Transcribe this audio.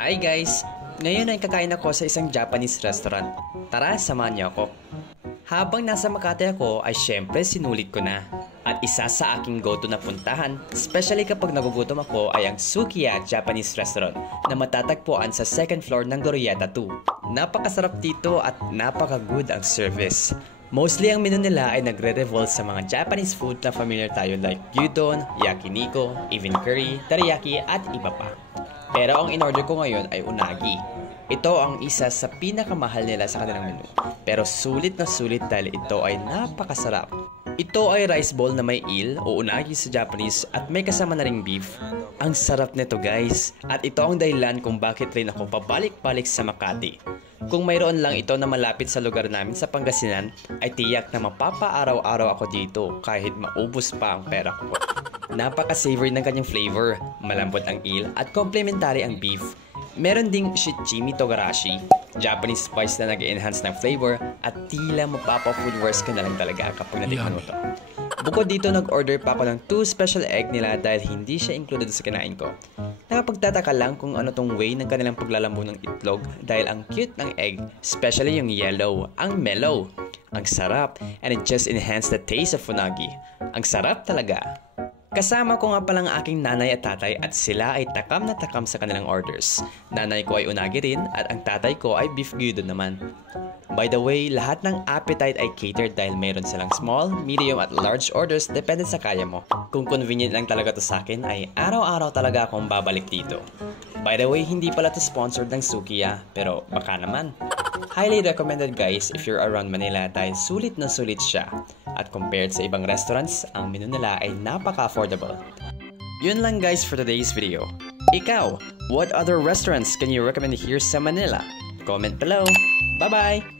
Hi guys! Ngayon ay kakain ako sa isang Japanese restaurant. Tara, samahan niyo ako. Habang nasa Makati ako ay syempre sinulit ko na. At isa sa aking go-to na puntahan, especially kapag nagugutom ako, ay ang Sukiya Japanese Restaurant na matatagpuan sa second floor ng Glorieta 2. Napakasarap dito at napaka-good ang service. Mostly ang menu nila ay nagre-revolve sa mga Japanese food na familiar tayo like gyudon, yakiniku, even curry, teriyaki at iba pa. Pero ang in-order ko ngayon ay unagi. Ito ang isa sa pinakamahal nila sa kanilang menu. Pero sulit na sulit dahil ito ay napakasarap. Ito ay rice bowl na may eel o unagi sa Japanese at may kasama na ring beef. Ang sarap nito guys. At ito ang dahilan kung bakit rin ako pabalik-balik sa Makati. Kung mayroon lang ito na malapit sa lugar namin sa Pangasinan, ay tiyak na mapapa-araw-araw ako dito kahit maubos pa ang pera ko. Napaka-savory ng kanyang flavor, malambot ang eel at complementary ang beef. Meron ding shichimi togarashi, Japanese spice na nag-enhance ng flavor at tila mapapa-food wars ka na lang talaga kapag natikman mo to. Bukod dito, nag-order pa ako ng 2 special egg nila dahil hindi siya included sa kinain ko. Nakapagtataka lang kung ano tong way ng kanilang paglalambo ng itlog dahil ang cute ng egg, especially yung yellow, ang mellow. Ang sarap and it just enhanced the taste of unagi. Ang sarap talaga. Kasama ko nga palang aking nanay at tatay at sila ay takam na takam sa kanilang orders. Nanay ko ay unagi rin at ang tatay ko ay beef gyudon naman. By the way, lahat ng appetite ay catered dahil mayroon silang small, medium at large orders depende sa kaya mo. Kung convenient lang talaga to sa akin ay araw-araw talaga akong babalik dito. By the way, hindi pala to sponsored ng Sukiya pero baka naman. Highly recommended guys if you're around Manila dahil sulit na sulit siya. At compared sa ibang restaurants, ang menu nila ay napaka-affordable. Yun lang guys for today's video. Ikaw, what other restaurants can you recommend here sa Manila? Comment below. Bye-bye!